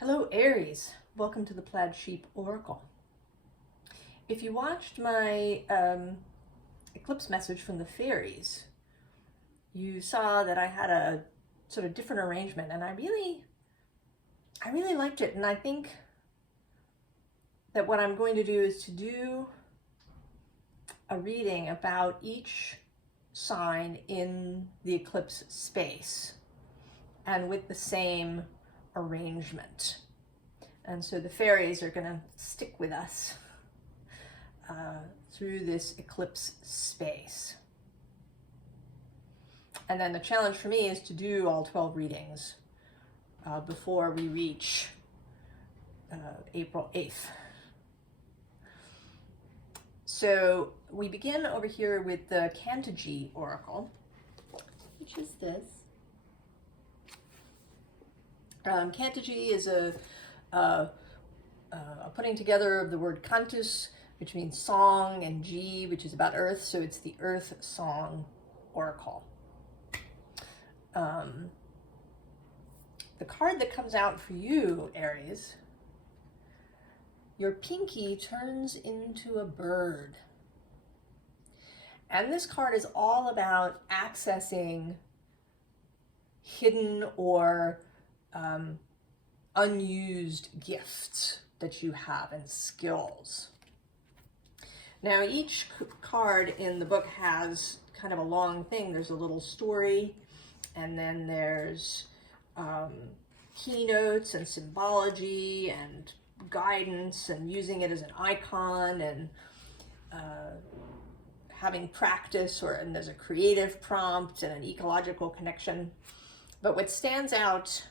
Hello Aries, welcome to the Plaid Oracle. If you watched my Eclipse message from the Fairies, you saw that I had a sort of different arrangement, and I really liked it. And I think that what I'm going to do is to do a reading about each sign in the eclipse space and with the same arrangement. And so the fairies are going to stick with us through this eclipse space. And then the challenge for me is to do all 12 readings before we reach April 8th. So we begin over here with the Cantigee Oracle, which is this. Cantigee is a putting together of the word cantus, which means song, and G, which is about earth, so it's the Earth Song Oracle. The card that comes out for you, Aries, your pinky turns into a bird. And this card is all about accessing hidden or unused gifts that you have and skills. Now, each card in the book has kind of a long thing. There's a little story, and then there's keynotes and symbology and guidance and using it as an icon and having practice, and there's a creative prompt and an ecological connection. But what stands out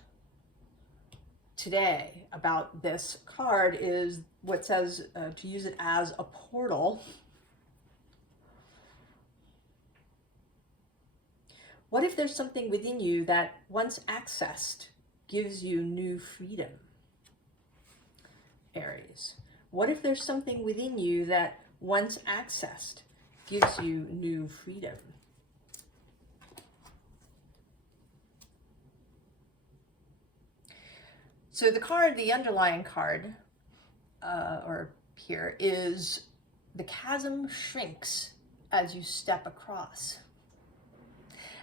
today about this card is what says to use it as a portal. What if there's something within you that, once accessed, gives you new freedom? Aries. What if there's something within you that, once accessed, gives you new freedom? So the card, the underlying card, or here, is the chasm shrinks as you step across.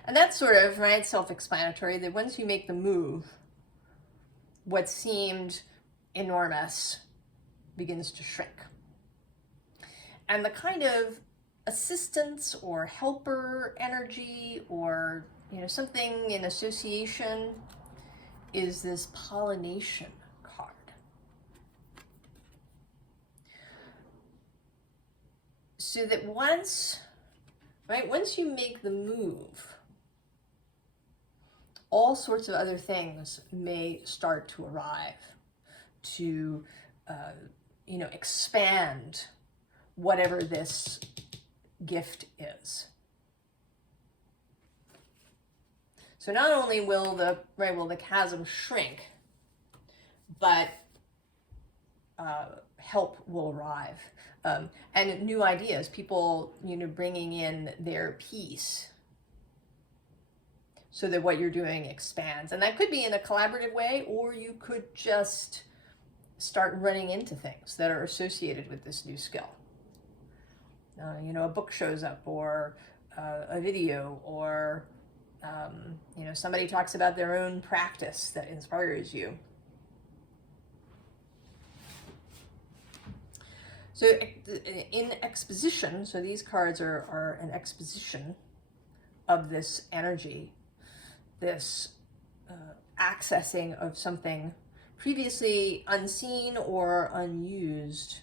And that's sort of, right, self-explanatory, that once you make the move, what seemed enormous begins to shrink. And the kind of assistance or helper energy or, something in association is this pollination card. So that once you make the move, all sorts of other things may start to arrive to, expand whatever this gift is. So not only will the chasm shrink, but help will arrive, and new ideas. People, bringing in their piece, so that what you're doing expands. And that could be in a collaborative way, or you could just start running into things that are associated with this new skill. A book shows up, or a video, or somebody talks about their own practice that inspires you. So in exposition, so these cards are an exposition of this energy, this accessing of something previously unseen or unused.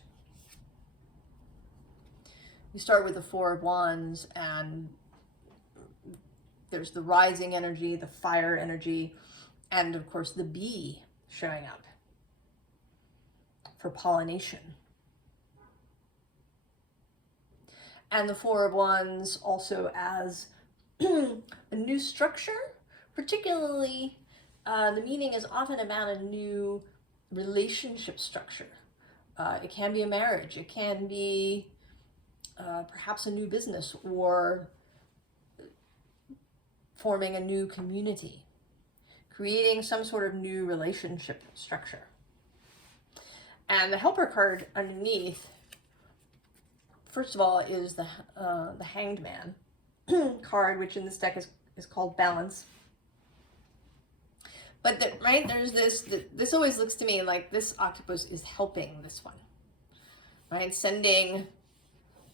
We start with the Four of Wands, and there's the rising energy, the fire energy, and of course the bee showing up for pollination. And the Four of Wands also as a new structure, particularly the meaning is often about a new relationship structure. It can be a marriage, it can be perhaps a new business, or forming a new community, creating some sort of new relationship structure. And the Helper card underneath, first of all, is the Hanged Man card, which in this deck is called Balance. But there's this always looks to me like this octopus is helping this one, right? Sending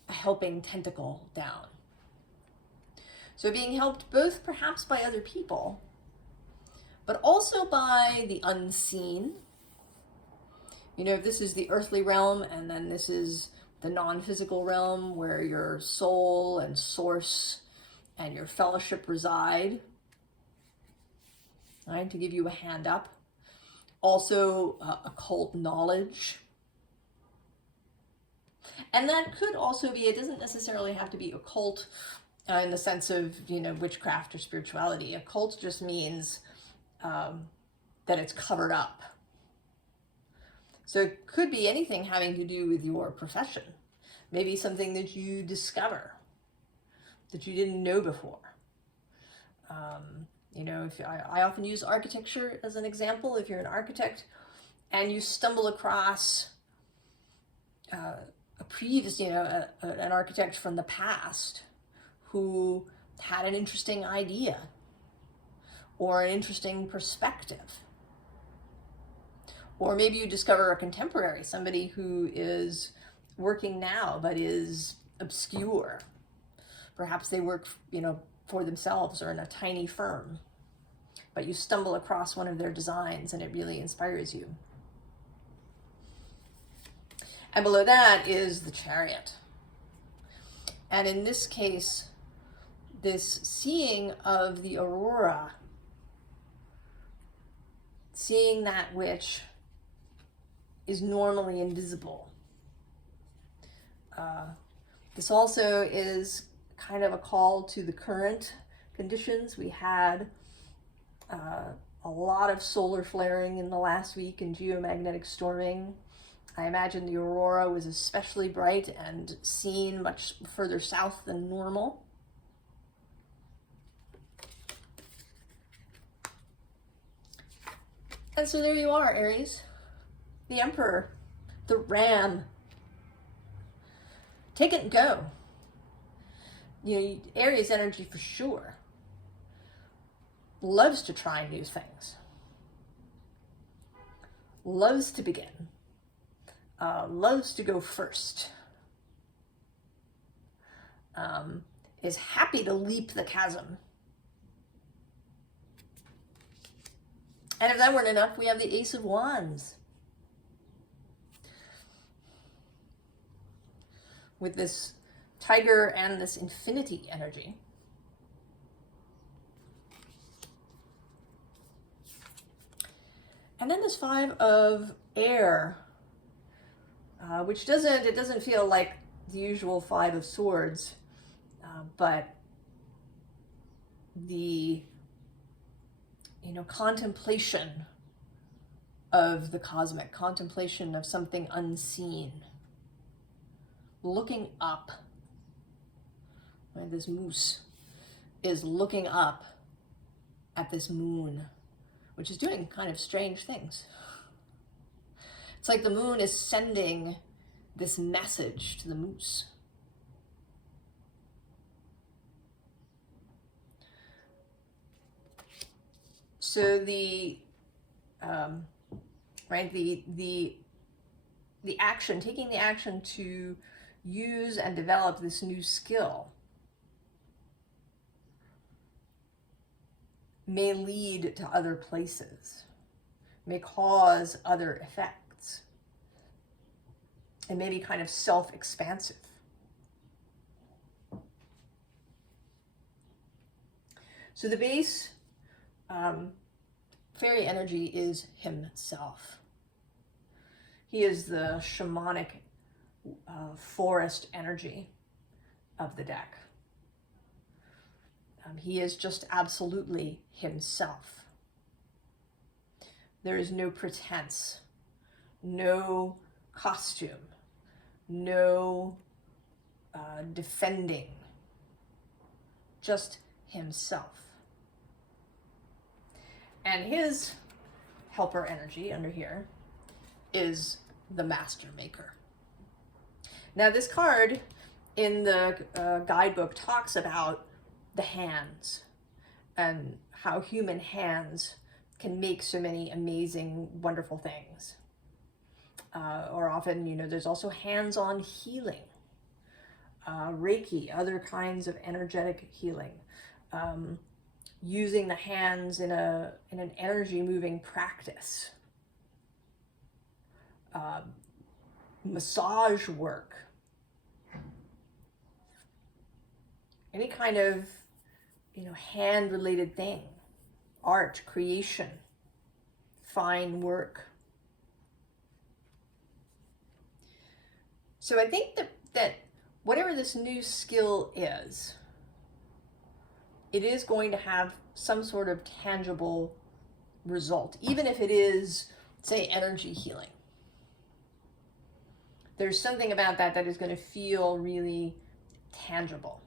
a helping tentacle down. So being helped both perhaps by other people, but also by the unseen. You know, this is the earthly realm, and then this is the non-physical realm where your soul and source and your fellowship reside. Right, to give you a hand up. Also, occult knowledge. And that could also be, it doesn't necessarily have to be occult in the sense of, you know, witchcraft or spirituality. Occult just means that it's covered up. So it could be anything having to do with your profession. Maybe something that you discover that you didn't know before. You know, if I often use architecture as an example. If you're an architect and you stumble across a previous, you know, an architect from the past who had an interesting idea or an interesting perspective. Or maybe you discover a contemporary, somebody who is working now but is obscure. Perhaps they work, you know, for themselves or in a tiny firm, but you stumble across one of their designs and it really inspires you. And below that is the Chariot. And in this case, this seeing of the aurora, seeing that which is normally invisible. This also is kind of a call to the current conditions. We had a lot of solar flaring in the last week and geomagnetic storming. I imagine the aurora was especially bright and seen much further south than normal. And so there you are, Aries. The Emperor, the Ram. Take it and go. You know, Aries energy for sure loves to try new things, loves to begin, loves to go first, is happy to leap the chasm. And if that weren't enough, we have the Ace of Wands. With this tiger and this infinity energy. And then this Five of Air, which doesn't feel like the usual Five of Swords, but the, you know, contemplation of the cosmic, contemplation of something unseen, looking up. Right, this moose is looking up at this moon, which is doing kind of strange things. It's like the moon is sending this message to the moose. So the action, taking the action to use and develop this new skill may lead to other places, may cause other effects, and may be kind of self-expansive. So the base fairy energy is himself. He is the shamanic forest energy of the deck. He is just absolutely himself. There is no pretense, no costume, no defending, just himself. And his helper energy under here is the Master Maker. Now this card in the guidebook talks about the hands and how human hands can make so many amazing, wonderful things. Or often, you know, there's also hands-on healing, Reiki, other kinds of energetic healing, using the hands in an energy-moving practice, massage work, any kind of, you know, hand-related thing, art, creation, fine work. So I think that whatever this new skill is, it is going to have some sort of tangible result, even if it is, say, energy healing. There's something about that that is going to feel really tangible.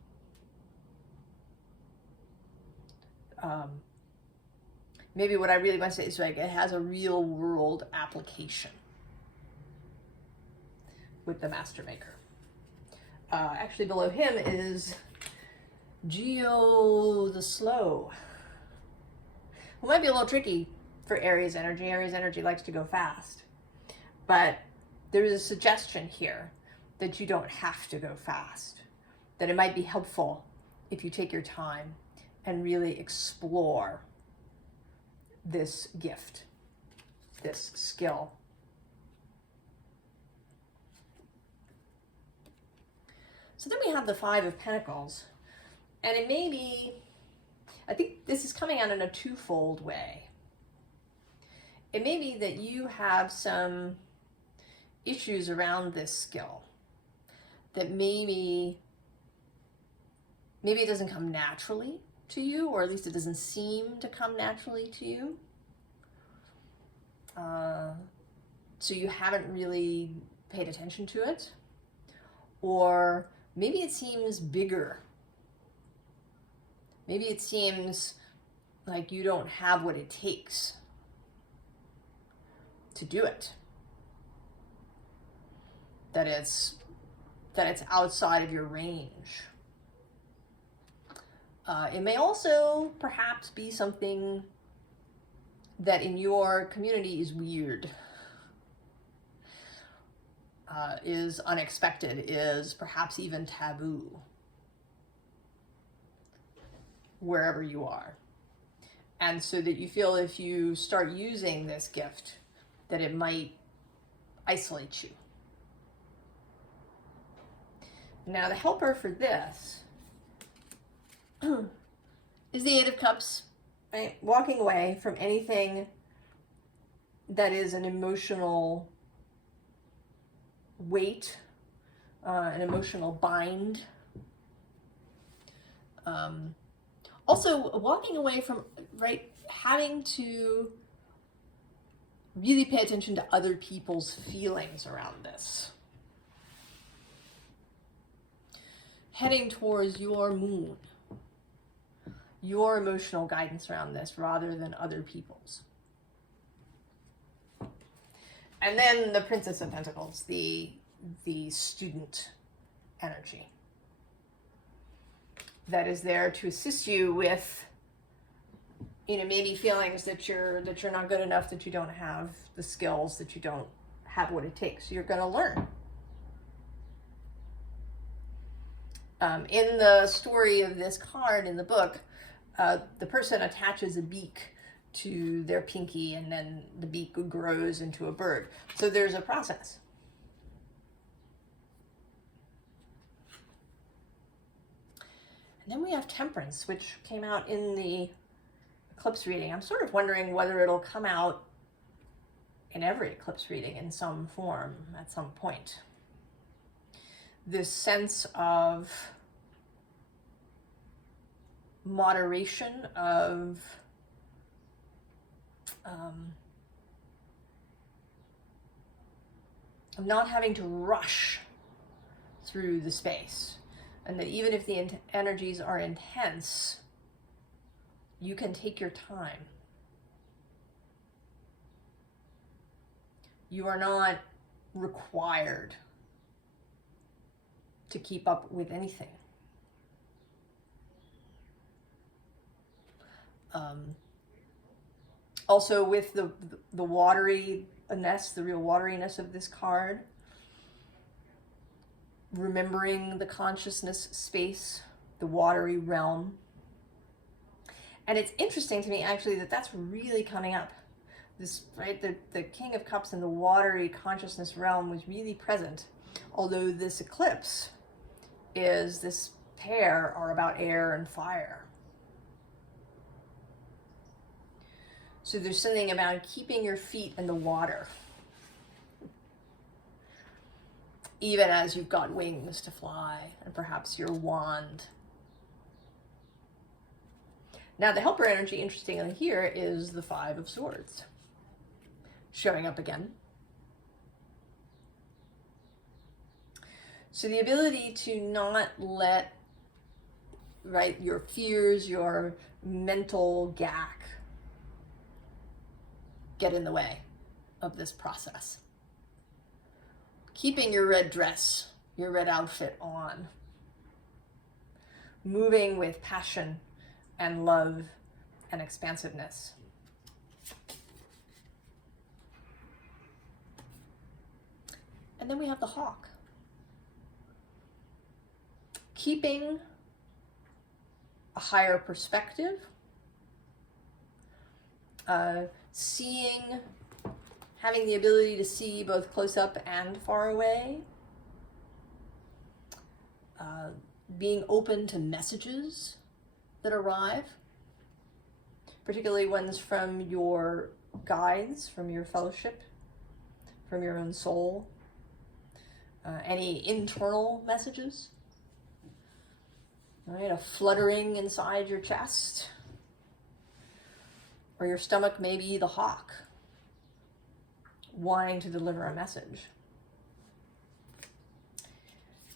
Maybe what I really want to say is like it has a real world application with the Master Maker. Actually below him is Geo the Slow, who might be a little tricky for Aries energy. Aries energy likes to go fast, but there is a suggestion here that you don't have to go fast, that it might be helpful if you take your time and really explore this gift, this skill. So then we have the Five of Pentacles, and it may be, I think this is coming out in a twofold way. It may be that you have some issues around this skill, that maybe it doesn't come naturally to you, or at least it doesn't seem to come naturally to you. So you haven't really paid attention to it, or maybe it seems bigger. Maybe it seems like you don't have what it takes to do it. That it's outside of your range. It may also perhaps be something that in your community is weird, is unexpected, is perhaps even taboo, wherever you are. And so that you feel if you start using this gift, that it might isolate you. Now the helper for this is the Eight of Cups, right? Walking away from anything that is an emotional weight, an emotional bind. Also walking away from, right, having to really pay attention to other people's feelings around this. Heading towards your moon, your emotional guidance around this rather than other people's. And then the Princess of Pentacles, the student energy that is there to assist you with, you know, maybe feelings that you're not good enough, that you don't have the skills, that you don't have what it takes. You're going to learn. In the story of this card in the book, the person attaches a beak to their pinky, and then the beak grows into a bird. So there's a process. And then we have Temperance, which came out in the Eclipse reading. I'm sort of wondering whether it'll come out in every Eclipse reading in some form at some point. This sense of moderation, of not having to rush through the space, and that even if the energies are intense, you can take your time. You are not required to keep up with anything. Also with the wateryness, the real wateryness of this card, remembering the consciousness space, the watery realm. And it's interesting to me actually that that's really coming up. This, right, the King of Cups in the watery consciousness realm was really present, although this eclipse is, this pair are about air and fire. So there's something about keeping your feet in the water, even as you've got wings to fly, and perhaps your wand. Now the helper energy, interestingly here, is the Five of Swords, showing up again. So the ability to not let, right, your fears, your mental gack get in the way of this process. Keeping your red dress, your red outfit on. Moving with passion and love and expansiveness. And then we have the hawk. Keeping a higher perspective, seeing, having the ability to see both close up and far away, being open to messages that arrive, particularly ones from your guides, from your fellowship, from your own soul, any internal messages, right? A fluttering inside your chest, or your stomach may be the hawk wanting to deliver a message.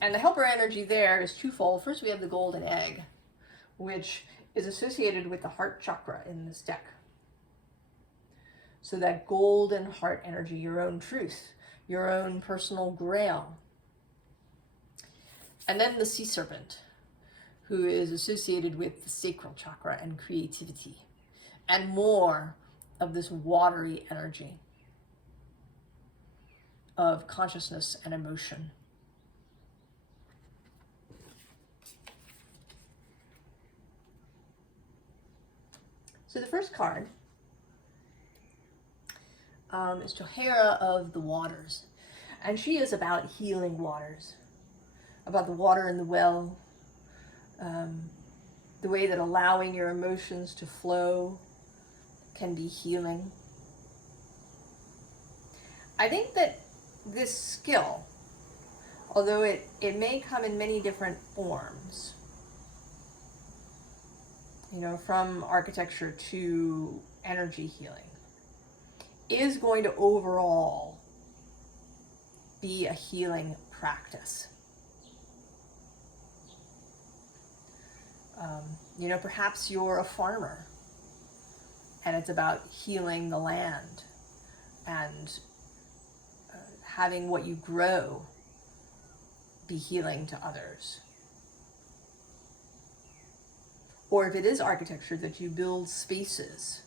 And the helper energy there is twofold. First, we have the golden egg, which is associated with the heart chakra in this deck. So that golden heart energy, your own truth, your own personal grail. And then the sea serpent, who is associated with the sacral chakra and creativity, and more of this watery energy of consciousness and emotion. So the first card is Johara of the Waters. And she is about healing waters, about the water in the well, the way that allowing your emotions to flow can be healing. I think that this skill, although it may come in many different forms, you know, from architecture to energy healing, is going to overall be a healing practice. You know, perhaps you're a farmer and it's about healing the land and having what you grow be healing to others. Or if it is architecture, that you build spaces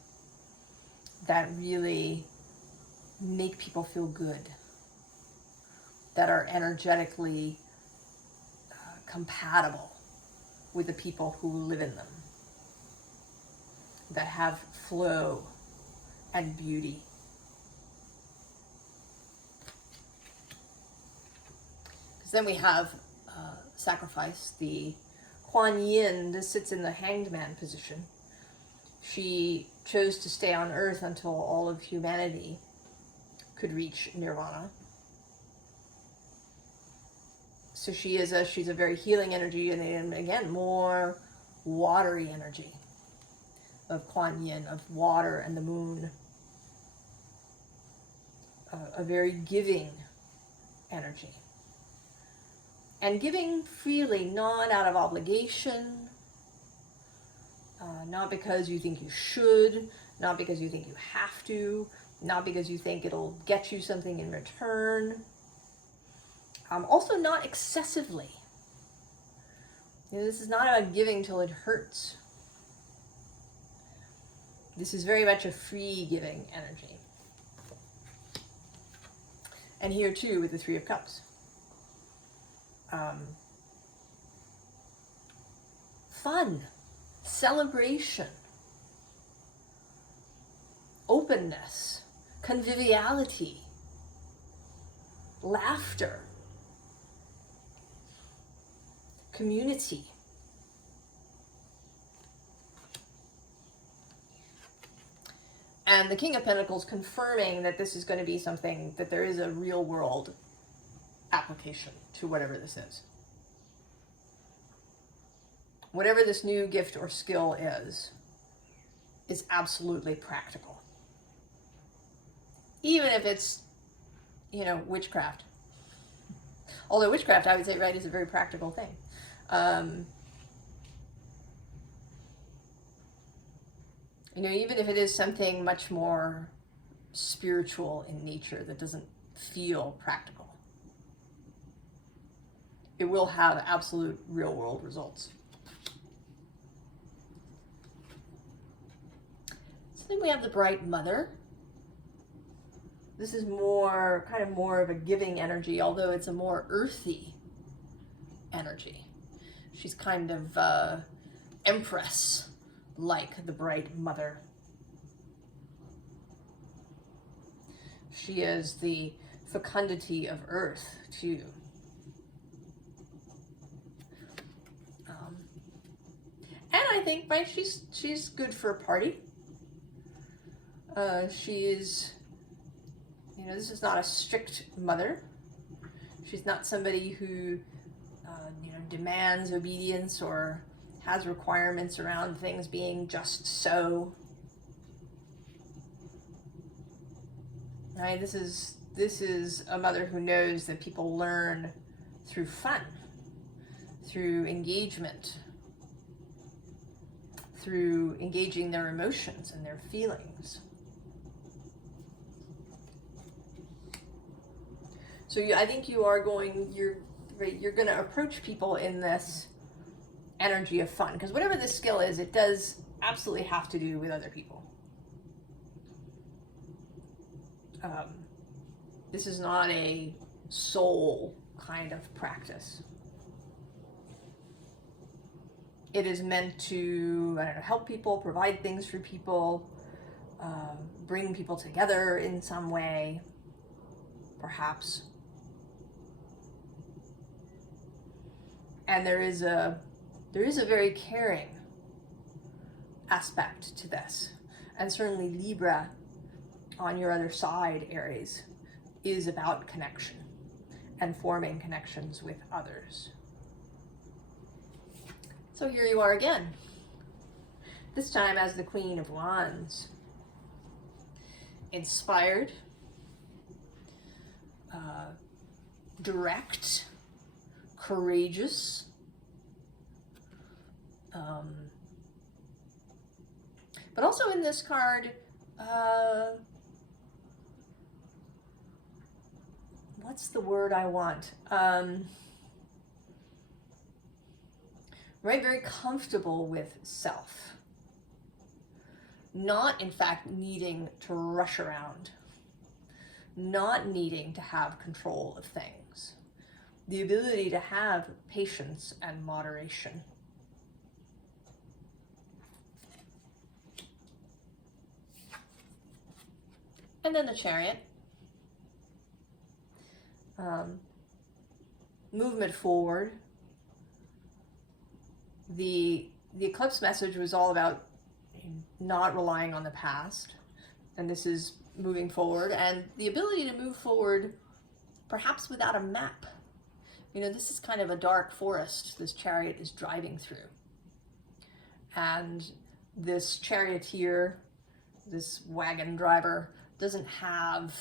that really make people feel good, that are energetically compatible with the people who live in them, that have flow and beauty. Because then we have sacrifice, the Kuan Yin. This sits in the Hanged Man position. She chose to stay on Earth until all of humanity could reach nirvana. So she's a very healing energy, and again, more watery energy of Kuan Yin, of water and the moon. A very giving energy. And giving freely, not out of obligation, not because you think you should, not because you think you have to, not because you think it'll get you something in return. Also not excessively. You know, this is not about giving till it hurts. This is very much a free giving energy. And here too with the Three of Cups. Fun, celebration, openness, conviviality, laughter, community. And the King of Pentacles confirming that this is going to be something, that there is a real world application to whatever this is. Whatever this new gift or skill is absolutely practical. Even if it's, you know, witchcraft. Although witchcraft, I would say, right, is a very practical thing. You know, even if it is something much more spiritual in nature that doesn't feel practical, it will have absolute real world results. So then we have the Bright Mother. This is more, kind of more of a giving energy, although it's a more earthy energy. She's kind of Empress, like the Bright Mother. She is the fecundity of earth, too. And I think, right, she's good for a party. She is, you know, this is not a strict mother. She's not somebody who, you know, demands obedience or has requirements around things being just so. Right? This is a mother who knows that people learn through fun, through engagement, through engaging their emotions and their feelings. So I think you're going to approach people in this energy of fun, because whatever this skill is, it does absolutely have to do with other people. This is not a soul kind of practice. It is meant to, I don't know, help people, provide things for people, bring people together in some way, perhaps. And there is a very caring aspect to this. And certainly Libra, on your other side, Aries, is about connection and forming connections with others. So here you are again, this time as the Queen of Wands. Inspired, direct, courageous, but also in this card, what's the word I want? Right, very comfortable with self. Not, in fact, needing to rush around. Not needing to have control of things. The ability to have patience and moderation. And then the Chariot. Movement forward. The Eclipse message was all about not relying on the past, and this is moving forward, and the ability to move forward perhaps without a map. You know, this is kind of a dark forest this chariot is driving through, and this charioteer, this wagon driver, doesn't have,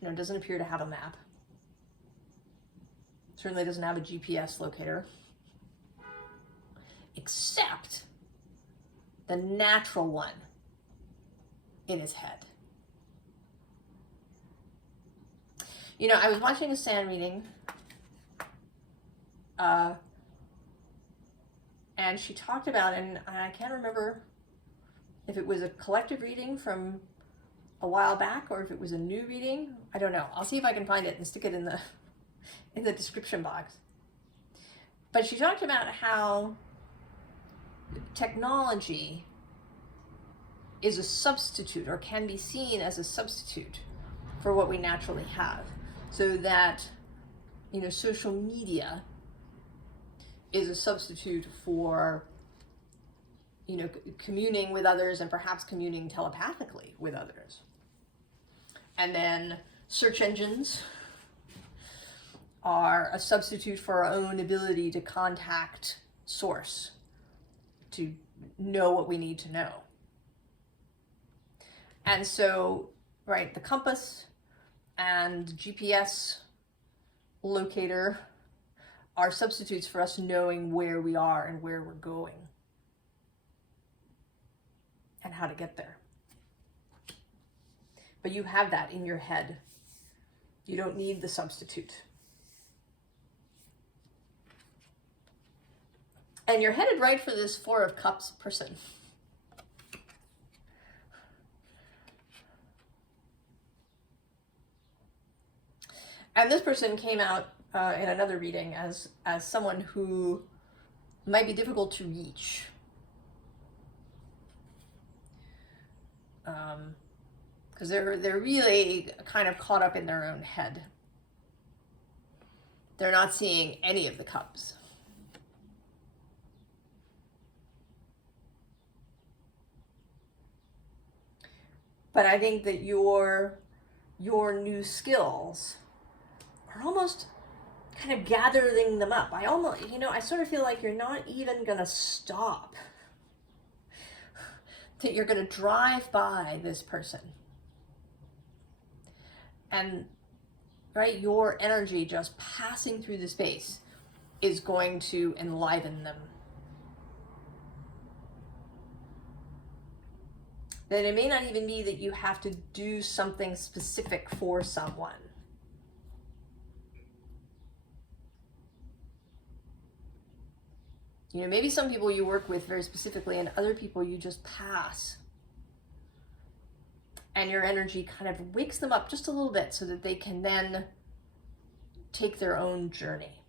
you know, doesn't appear to have a map. Certainly doesn't have a GPS locator, except the natural one in his head. You know, I was watching a sand reading, and she talked about, and I can't remember if it was a collective reading from a while back or if it was a new reading. I don't know. I'll see if I can find it and stick it in the description box. But she talked about how technology is a substitute, or can be seen as a substitute for what we naturally have. So that, you know, social media is a substitute for, you know, communing with others and perhaps communing telepathically with others. And then search engines are a substitute for our own ability to contact source, to know what we need to know. And so, right, the compass and GPS locator are substitutes for us knowing where we are and where we're going and how to get there. But you have that in your head. You don't need the substitute. And you're headed right for this Four of Cups person. And this person came out in another reading as someone who might be difficult to reach. Because they're really kind of caught up in their own head. They're not seeing any of the cups. But I think that your new skills are almost kind of gathering them up. I sort of feel like you're not even gonna stop. That you're gonna drive by this person. And, right, your energy just passing through the space is going to enliven them. Then it may not even be that you have to do something specific for someone. You know, maybe some people you work with very specifically and other people you just pass. And your energy kind of wakes them up just a little bit so that they can then take their own journey.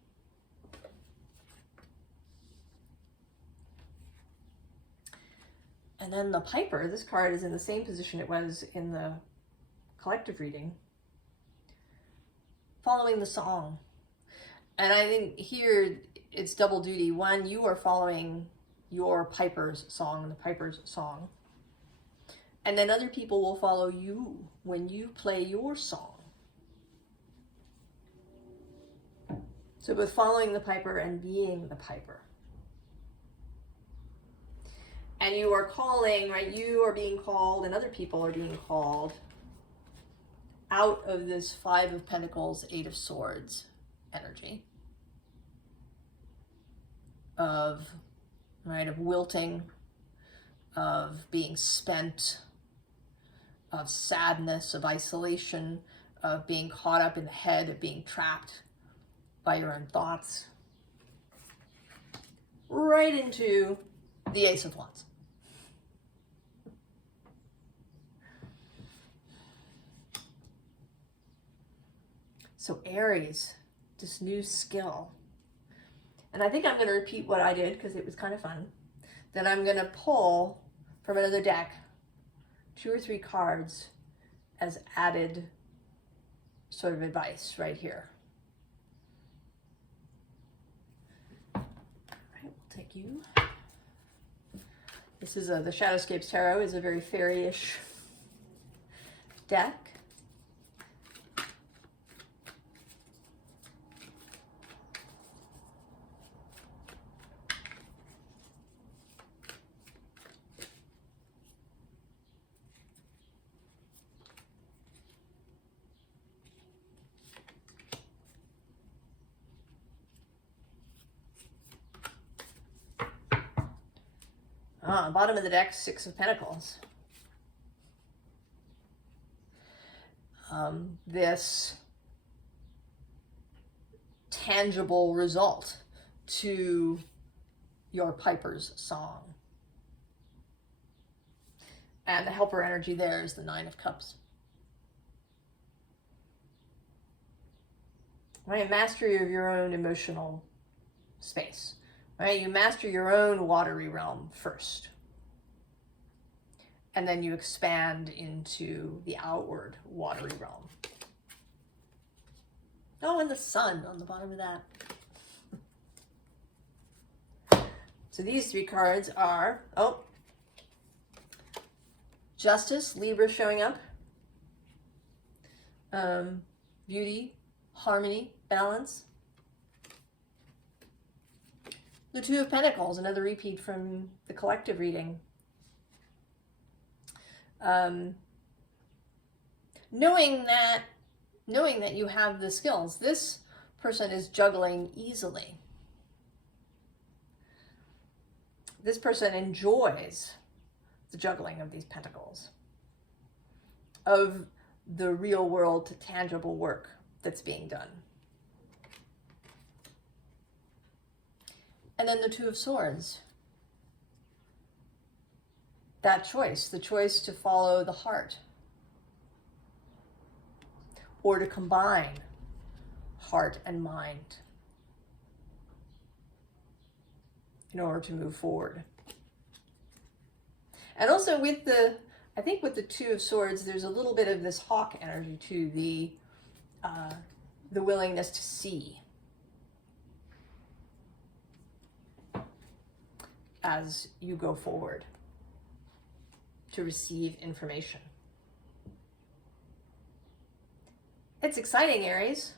And then the Piper, this card is in the same position it was in the collective reading, following the song. And I think here it's double duty. One, you are following your Piper's song, the Piper's song. And then other people will follow you when you play your song. So both following the Piper and being the Piper. And you are calling, right? You are being called and other people are being called out of this Five of Pentacles, Eight of Swords energy. Of wilting, of being spent, of sadness, of isolation, of being caught up in the head, of being trapped by your own thoughts. Right into the Ace of Wands. So Aries, this new skill. And I think I'm going to repeat what I did because it was kind of fun. Then I'm going to pull from another deck 2 or 3 cards as added sort of advice right here. All right, we'll take you. This is the Shadowscapes Tarot is a very fairy-ish deck. Bottom of the deck, 6 of Pentacles. This tangible result to your Piper's song. And the helper energy there is the Nine of Cups. Right? Mastery of your own emotional space. Right? You master your own watery realm first. And then you expand into the outward watery realm. Oh, and the sun on the bottom of that. So these three cards are, Justice, Libra showing up. Beauty, harmony, balance. The Two of Pentacles, another repeat from the collective reading. Knowing that you have the skills, this person is juggling easily. This person enjoys the juggling of these pentacles, of the real world to tangible work that's being done. And then the Two of Swords. That choice, the choice to follow the heart, or to combine heart and mind in order to move forward. And also with the, I think with the Two of Swords, there's a little bit of this hawk energy to the willingness to see as you go forward, to receive information. It's exciting, Aries.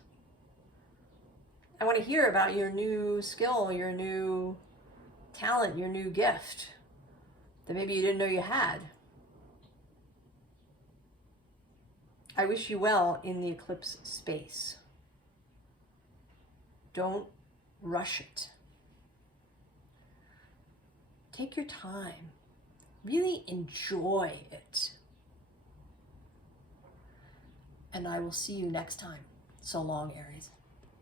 I want to hear about your new skill, your new talent, your new gift that maybe you didn't know you had. I wish you well in the eclipse space. Don't rush it. Take your time. Really enjoy it. And I will see you next time. So long, Aries.